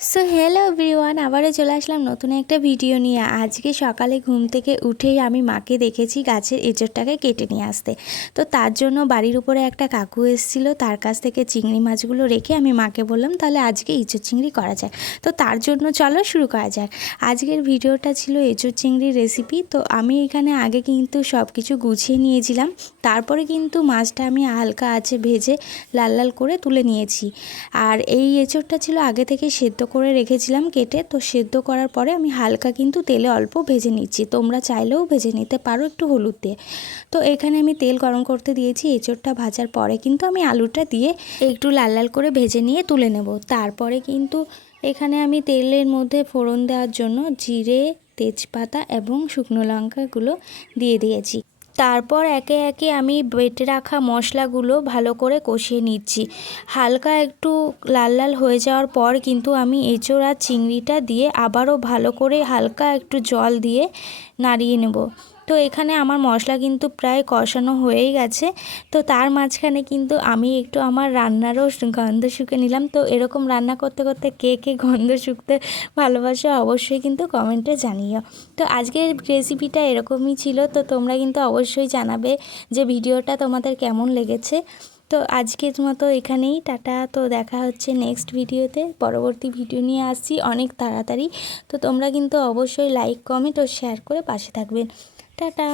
So hello everyone, আবারও চলে আসলাম নতুন একটা ভিডিও নিয়ে। আজকে সকালে ঘুম থেকে উঠেই আমি মাকে দেখেছি গাছের এঁচোড়টাকে কেটে নিয়ে আসতে। তো তার জন্য বাড়ির উপরে একটা কাকু এসেছিল, তার কাছ থেকে চিংড়ি মাছগুলো রেখে আমি মাকে বললাম তাহলে আজকে এঁচোড় চিংড়ি করা যায়। তো তার জন্য চলো শুরু করা যাক। আজকের ভিডিওটা ছিল এঁচোড় চিংড়ির রেসিপি। তো আমি এখানে আগে কিন্তু সব কিছু গুছিয়ে নিয়েছিলাম, তারপরে কিন্তু মাছটা আমি হালকা আঁচে ভেজে লাল লাল করে তুলে নিয়েছি। আর এই এঁচোড়টা ছিল আগে থেকে সেদ্ধ করে রেখেছিলাম কেটে। তো সেদ্ধ করার পরে আমি হালকা কিন্তু তেলে অল্প ভেজে নিচ্ছি, তোমরা চাইলেও ভেজে নিতে পারো একটু হলুদ দিয়ে। তো এখানে আমি তেল গরম করতে দিয়েছি। এঁচোড়টা ভাজার পরে কিন্তু আমি আলুটা দিয়ে একটু লাল লাল করে ভেজে নিয়ে তুলে নেব। তারপরে কিন্তু এখানে আমি তেলের মধ্যে ফোড়ন দেওয়ার জন্য জিরে, তেজপাতা এবং শুকনো লঙ্কাগুলো দিয়ে দিয়েছি। তারপর একে একে আমি বেটে রাখা মশলাগুলো ভালো করে কষিয়ে নিচ্ছি। হালকা একটু লাল লাল হয়ে যাওয়ার পর কিন্তু আমি এঁচোড় আর চিংড়িটা দিয়ে আবারও ভালো করে হালকা একটু জল দিয়ে নাড়িয়ে নেব। তো এখানে আমার মশলা কিন্তু প্রায় কষানো হয়েই গেছে। তো তার মাঝখানে কিন্তু আমি একটু আমার রান্নারও গন্ধ শুঁকে নিলাম। তো এরকম রান্না করতে করতে কে কে গন্ধ শুঁকতে ভালোবাসো অবশ্যই কিন্তু কমেন্টে জানিও। তো আজকের রেসিপিটা এরকমই ছিল। তো তোমরা কিন্তু অবশ্যই জানাবে যে ভিডিওটা তোমাদের কেমন লেগেছে। তো আজকের মতো এখানেই টাটা। তো দেখা হচ্ছে নেক্সট ভিডিওতে, পরবর্তী ভিডিও নিয়ে আসছি অনেক তাড়াতাড়ি। তো তোমরা কিন্তু অবশ্যই লাইক, কমেন্ট ও শেয়ার করে পাশে থাকবেন। টাটা।